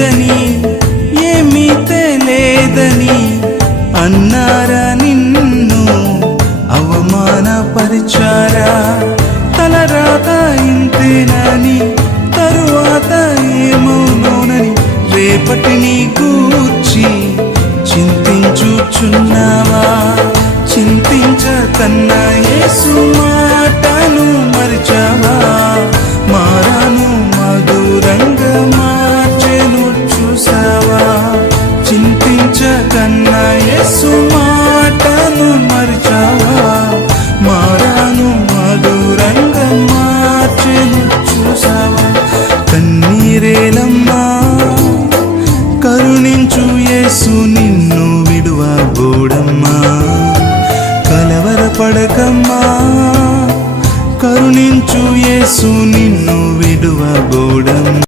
లేదని ఏమీ తెలియదని అన్నారా నిన్ను అవమానపరిచారా? తలరాత ఇంతేనని తరువాత ఏమవునోనని రేపటిని గూర్చి చింతించుచున్నావా? చింతించకన్నా యేసు మాటను మరిచావా? మారాను మధురంగా మార్చెను చూసావా? చింతించకన్నా యేసు మాటను మరిచావా? మారాను మధురంగా మార్చెను చూసావా? కన్నీరేలమ్మా కరుణించు యేసు నిన్ను విడువబోడమ్మా. కలవరపడకమ్మా కరుణించు యేసు నిన్ను